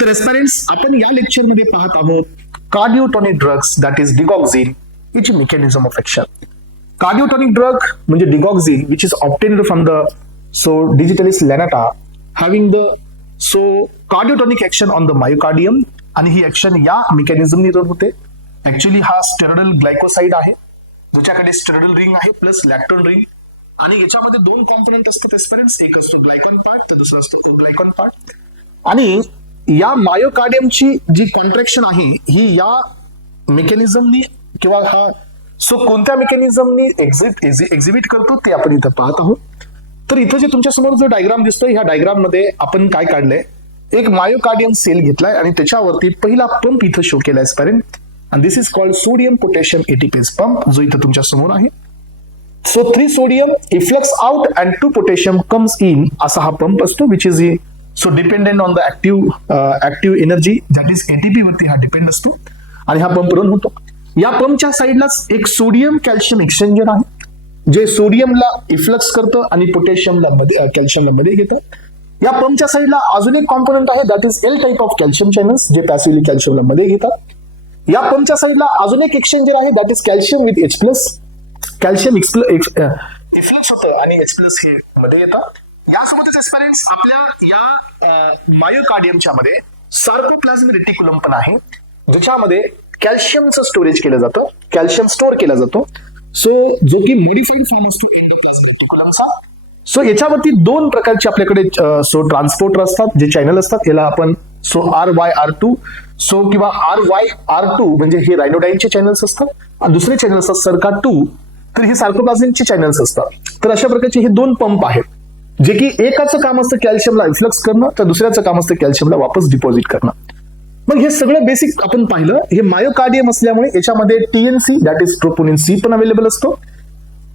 तर एस्पिरंट्स, आपण या लेक्चरमध्ये पाहत आहोत cardiotonic drugs, that is digoxin, याची mechanism of action. Cardiotonic drug म्हणजे digoxin, which is obtained from the digitalis lanata, having the cardiotonic action on the myocardium, आणि ही ऍक्शन या मेकॅनिझम निर्माण होते. ऍक्च्युअली हा स्टेरॉइडल ग्लायकोसाइड आहे, ज्याच्याकडे स्टेरॉइडल रिंग आहे प्लस लॅक्टोन रिंग, आणि याच्यामध्ये दोन कॉम्पोनंट असतात एस्पिरंट्स, एक असतो ग्लायकॉन पार्ट तर दुसरा असतो ग्लायकॉन पार्ट. आणि या मायोकार्डियमची जी कॉन्ट्रॅक्शन आहे ही या मेकॅनिझमनी किंवा हा कोणत्या मेकॅनिझमनी एक्झिबिट करतो ते आपण इथं पाहत आहोत. तर इथं जे तुमच्या समोर जो डायग्राम दिसतोय, ह्या डायग्राम मध्ये आपण काय काढलंय, एक मायोकार्डियम सेल घेतलाय आणि त्याच्यावरती पहिला पंप इथं शो केलाय एस्पिरंट, आणि this is called sodium potassium ATPase pump, जो इथं तुमच्या समोर आहे. 3 sodium efflux out and 2 potassium comes in, असा हा पंप असतो, which is dependent on the active energy, that is ATP वरती हा डिपेंड असतो, आणि हा पंप रन होतो. या पंपच्या साईडलाच एक सोडियम कॅल्शियम एक्सचेंजर आहे, जे सोडियमला इफ्लक्स करतं आणि पोटॅशियमला कॅल्शियमला मध्ये घेतं. या पंपच्या साईडला अजून एक कॉम्पोनंट आहे, that is L type of calcium channels, जे पॅसिव्हली कॅल्शियमला मध्ये घेतात. या पंपच्या साईडला अजून एक एक्सचेंजर आहे, that is calcium with H+. Calcium efflux होतं आणि H+ हे मध्ये येतात. यासोबतच एस्पिरंट्स, आपल्या या मायोकार्डियमच्या मध्ये सार्कोप्लाझ्म रेटिक्युलम पण आहे, ज्याच्यामध्ये कॅल्शियमचं स्टोरेज केलं जातं, कॅल्शियम स्टोअर केला जातो, जो की मॉडिफाईड फॉर्म असतो एंडोप्लाझ्म रेटिक्युलमचा. याच्यावरती दोन प्रकारचे आपल्याकडे ट्रान्सपोर्टर असतात, जे चॅनल असतात, याला आपण RYR2 किंवा RYR2 म्हणजे हे रायनोडाईनचे चॅनल्स असतात, आणि दुसरे चॅनल असतात SERCA2, तर हे सार्कोप्लाझमचे चॅनल्स असतात. तर अशा प्रकारचे हे दोन पंप आहेत, जे की एकाचं काम असतं कॅल्शियमला इन्फ्लक्स करणं, तर दुसऱ्याचं काम असतं कॅल्शियमला वापस डिपॉझिट करणं. मग हे सगळं बेसिक आपण पाहिलं. हे मायोकार्डियम असल्यामुळे याच्यामध्ये TNC, that is troponin C, पण अवेलेबल असतो.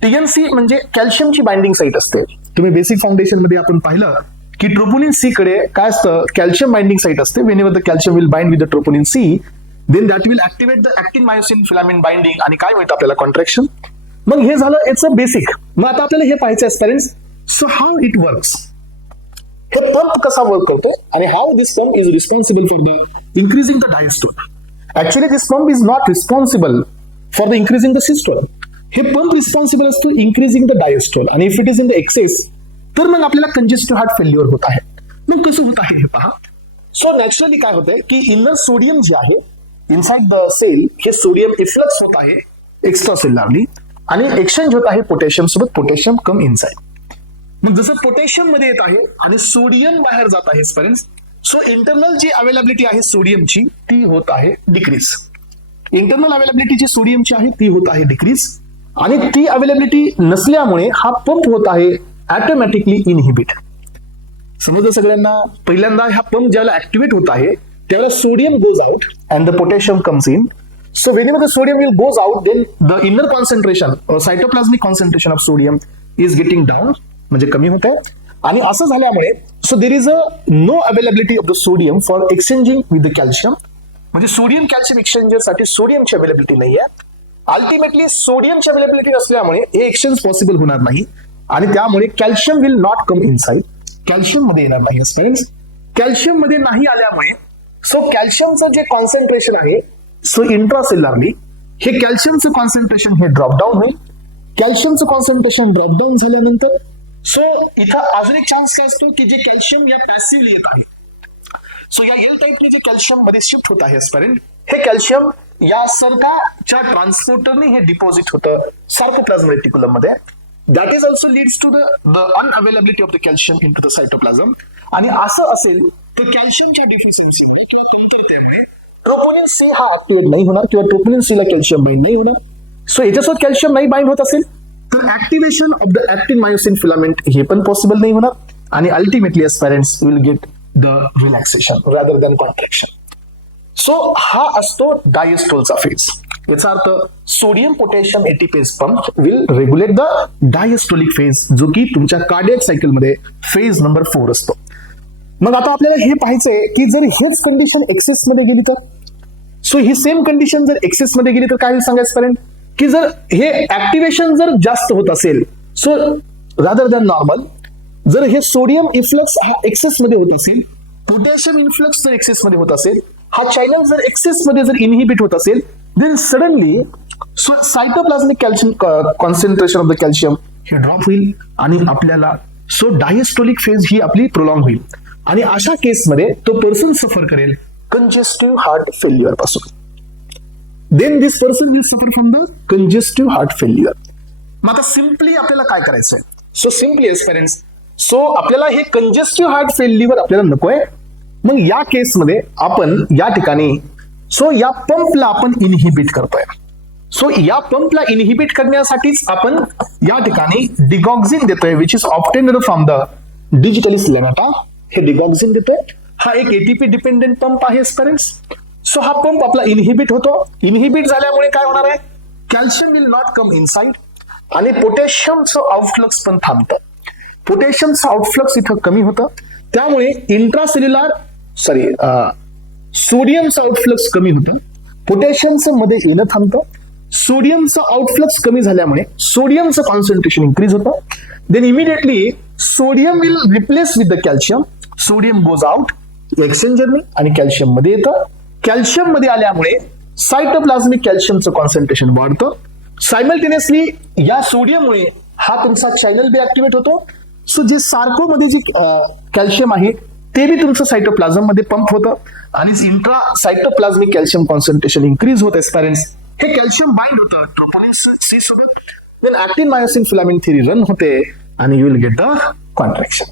TNC म्हणजे कॅल्शियमची बाइंडिंग साईट असते. तुम्ही बेसिक फाउंडेशन मध्ये आपण पाहिलं की ट्रोपोनिन सी कडे काय असतं, कॅल्शियम बाइंडिंग साईट असते. Whenever the calcium will bind with the troponin C, then that will activate the actin myosin filament binding, आणि काय मिळतं आपल्याला, कॉन्ट्रॅक्शन. मग हे झालं याचं बेसिक. मग आता आपल्याला हे पाहायचं आहे parents, so how it works, हे पंप कसा वर्क करतो, आणि how this pump is responsible for the increasing the diastole. Actually this pump is not responsible for the increasing the systole. हे पंप रिस्पॉन्सिबल असतो इन्क्रीजिंग द डायस्टोल, आणि if it is in the excess, तर मग आपल्याला कंजेस्टिव्ह heart failure होत आहे. मग कसं होत आहे हे पहा. नॅचरली काय होतंय की इनर सोडियम जे आहे इनसाइड द सेल, हे सोडियम इफ्लक्स होत आहे एक्स्ट्रा सेल्युलरली, आणि एक्सचेंज होत आहे पोटॅशियम सोबत, पोटॅशियम कम इनसाइड. मग जसं पोटॅशियम मध्ये येत आहे आणि सोडियम बाहेर जात आहे स्टुडंट्स, इंटरनल जी अवेलेबिलिटी आहे सोडियमची ती होत आहे डिक्रीज. इंटरनल अवेलेबिलिटी जी सोडियमची आहे ती होत आहे डिक्रीज, आणि ती अवेलेबिलिटी नसल्यामुळे हा पंप होत आहे ऑटोमॅटिकली इनहिबिट. समजलं सगळ्यांना. पहिल्यांदा हा पंप ज्यावेळेला ऍक्टिव्हेट होत आहे त्यावेळेला sodium goes out and the potassium comes in. whenever the sodium will goes out, then the inner concentration or cytoplasmic concentration of sodium is getting down, म्हणजे कमी होत आहे. आणि असं झाल्यामुळे there is no availability of the sodium for exchanging with the calcium, म्हणजे sodium calcium exchanger साठी सोडियमची availability नाही आहे. अल्टिमेटली सोडियमची अवेलेबिलिटी असल्यामुळे हे एक्सचेंज पॉसिबल होणार नाही, आणि त्यामुळे calcium will not come inside, calcium मध्ये येणार नाही. पेरेंट्स, कॅल्शियम मध्ये नाही आल्यामुळे कॅल्शियमचं जे कॉन्सन्ट्रेशन आहे इंट्रासेल्युलरली, हे कॅल्शियमचं कॉन्सन्ट्रेशन हे ड्रॉप डाऊन होईल. कॅल्शियमचं कॉन्सन्ट्रेशन ड्रॉप डाऊन झाल्यानंतर इथं अजून एक चान्स काय असतो की जे कॅल्शियम या पॅसिव्हली येत आहे, या एल टाइपने जे कॅल्शियम मध्ये शिफ्ट होत आहे आजपर्यंत, हे कॅल्शियम या सर्काच्या ट्रान्सपोर्टरने हे डिपॉझिट होतं सार्कोप्लाझ्म रेटिक्युलम मध्ये. That is also leads to the unavailability of the calcium into the cytoplasm. आणि असं असेल तर कॅल्शियमच्या डिफिशियन्सीमुळे किंवा कमतरतेमुळे ट्रोपोनिन सी हा ऍक्टिव्हेट नाही होणार, किंवा ट्रोपोनिन सी ला कॅल्शियम बाइंड नाही होणार. याच्यासोबत कॅल्शियम नाही बाइंड होत असेल तर activation of the actin myosin filament हे पण पॉसिबल नाही होणार, आणि ultimately parents will get the relaxation rather than contraction. हा असतो डायस्टोलचा फेज. याचा अर्थ sodium potassium ATPase pump will regulate the diastolic phase, जो की तुमच्या कार्डियक सायकल मध्ये फेज नंबर 4 असतो. मग आता आपल्याला हे पाहायचंय की जर हेच कंडिशन एक्सेस मध्ये गेली तर, ही सेम कंडिशन जर एक्सेस मध्ये गेली तर काय होईल सांगायचं पर्यंत, की जर हे ऍक्टिव्हेशन जर जास्त होत असेल, रादर दॅन नॉर्मल, जर हे सोडियम इफ्लक्स हा एक्सेस मध्ये होत असेल, पोटॅशियम इन्फ्लक्स जर एक्सेस मध्ये होत असेल, हा चॅनल जर एक्सेस मध्ये जर इनहिबिट होत असेल, then suddenly cytoplasmic calcium concentration of the calcium हे ड्रॉप होईल आणि आपल्याला डायस्टोलिक फेज ही आपली प्रोलॉंग होईल आणि अशा केसमध्ये तो पर्सन सफर करेल कंजेस्टिव्ह हार्ट फेल्युअर पासून. Then this person will suffer from the congestive heart failure. मग आता सिम्पली आपल्याला काय करायचंय? सिम्पली पेरेंट्स, आपल्याला हे कंजेस्टिव्ह हार्ट फेल्युअर आपल्याला नकोय. मग या केसमध्ये आपण या ठिकाणी या पंपला आपण इनहिबिट करतोय. या पंपला इनहिबिट करण्यासाठीच आपण या ठिकाणी डिगॉक्झिन देतोय, which is obtained from the digitalis lanata. हे डिगॉक्झिन देतोय. हा एक एटीपी डिपेंडेंट पंप आहे पेरेंट्स. हा पंप आपला इनहिबिट होतो. इनहिबिट झाल्यामुळे काय होणार आहे? Calcium will not come inside आणि पोटॅशियमचं आउटफ्लक्स पण थांबतं. पोटॅशियमचं आउटफ्लक्स इथं कमी होतं, त्यामुळे सोडियमचं आउटफ्लक्स कमी होतं, पोटॅशियमचं मध्ये येणं थांबतं. सोडियमचं आउटफ्लक्स कमी झाल्यामुळे सोडियमचं कॉन्सन्ट्रेशन इन्क्रीज होतं. Then immediately sodium will replace with the calcium. Sodium goes out एक्सचेंजरने आणि कॅल्शियम मध्ये येतं. कॅल्शियम मध्ये आल्यामुळे सायटोप्लाझमिक कॅल्शियमचं कॉन्सन्ट्रेशन वाढतं. सायमल्टेनियसली या सोडियममुळे हा तुमचा चॅनल बी ऍक्टिव्हेट होतो. जे सार्कोमध्ये जे कॅल्शियम आहे ते बी तुमचं सायटोप्लाझम मध्ये पंप होतं आणि intra cytoplasmic calcium concentration increase होत पेरेंट्स. हे कॅल्शियम बाइंड होतं ट्रोपोनिन सी सोबत. Then actin myosin filament theory run होते आणि you will get the contraction.